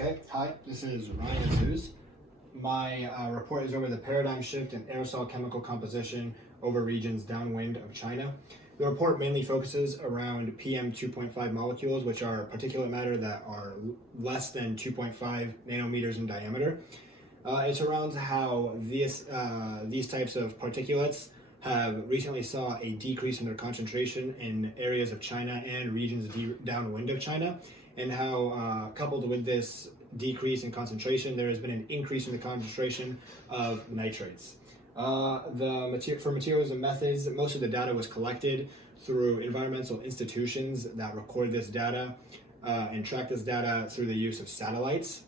Okay, hi, this is Ryan Zeus. My report is over the paradigm shift in aerosol chemical composition over regions downwind of China. The report mainly focuses around PM 2.5 molecules, which are particulate matter that are less than 2.5 nanometers in diameter. It surrounds how these types of particulates have recently saw a decrease in their concentration in areas of China and regions downwind of China, and how coupled with this decrease in concentration, there has been an increase in the concentration of nitrates. For materials and methods, most of the data was collected through environmental institutions that record this data and track this data through the use of satellites.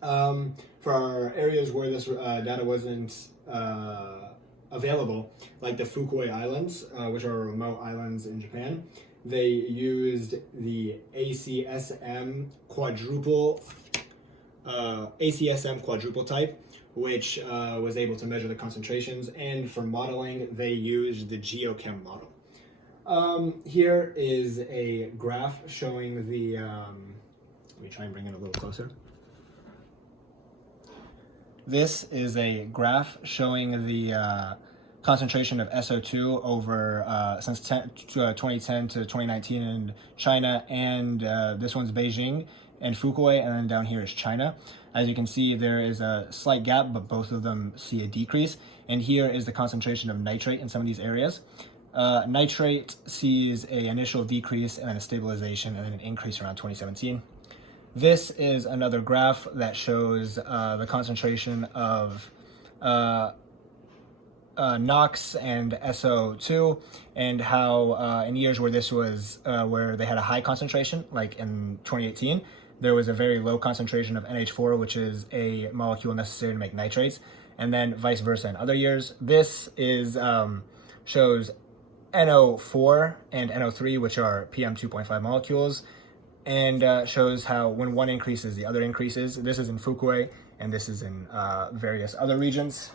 For our areas where this data wasn't available, like the Fukui Islands, which are remote islands in Japan, they used the ACSM quadruple type, which was able to measure the concentrations, and for modeling they used the geochem model. Here is a graph showing the let me try and bring it a little closer. This is a graph showing the concentration of SO2 over since 2010 to 2019 in China, and this one's Beijing and Fukui, and then down here is China. As you can see, there is a slight gap, but both of them see a decrease. And here is the concentration of nitrate in some of these areas. Nitrate sees an initial decrease and then a stabilization and then an increase around 2017. This is another graph that shows the concentration of NOx and SO2, and how in years where this was where they had a high concentration, like in 2018, there was a very low concentration of NH4, which is a molecule necessary to make nitrates, and then vice versa in other years. This is shows NO4 and NO3, which are PM 2.5 molecules, and shows how when one increases, the other increases. This is in Fukui, and this is in various other regions.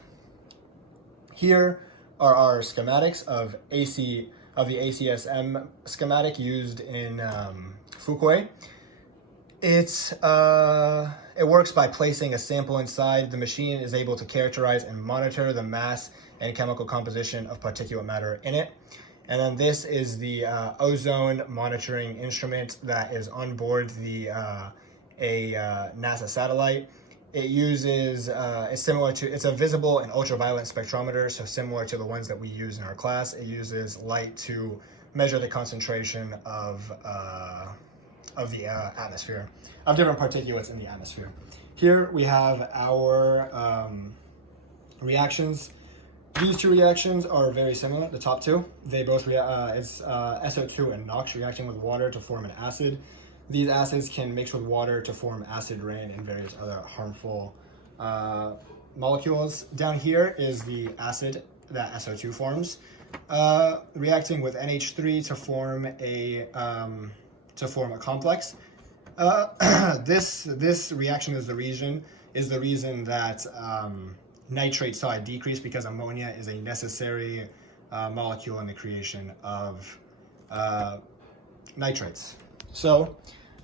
Here are our schematics of the ACSM schematic used in Fukui. It works by placing a sample inside. The machine is able to characterize and monitor the mass and chemical composition of particulate matter in it. And then this is the ozone monitoring instrument that is on board the NASA satellite. It uses, it's a visible and ultraviolet spectrometer, so similar to the ones that we use in our class. It uses light to measure the concentration of the atmosphere, of different particulates in the atmosphere. Here we have our reactions. These two reactions are very similar, the top two. They both, it's SO2 and NOx reacting with water to form an acid. These acids can mix with water to form acid rain and various other harmful molecules. Down here is the acid that SO2 forms, reacting with NH3 to form a complex. This reaction is the reason that nitrate saw a decrease, because ammonia is a necessary molecule in the creation of nitrates. So,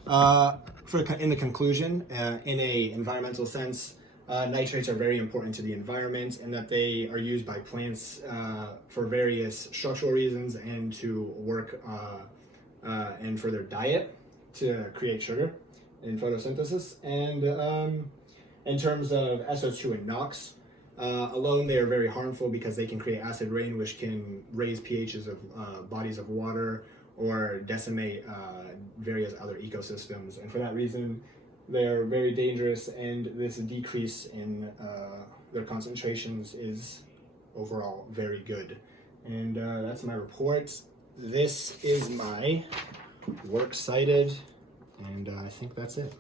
in the conclusion, in a environmental sense, nitrates are very important to the environment, and that they are used by plants for various structural reasons and to work and for their diet to create sugar in photosynthesis. And in terms of SO2 and NOx, alone they are very harmful because they can create acid rain, which can raise pHs of bodies of water or decimate various other ecosystems. And for that reason, they're very dangerous, and this decrease in their concentrations is overall very good. And that's my report. This is my works cited, and I think that's it.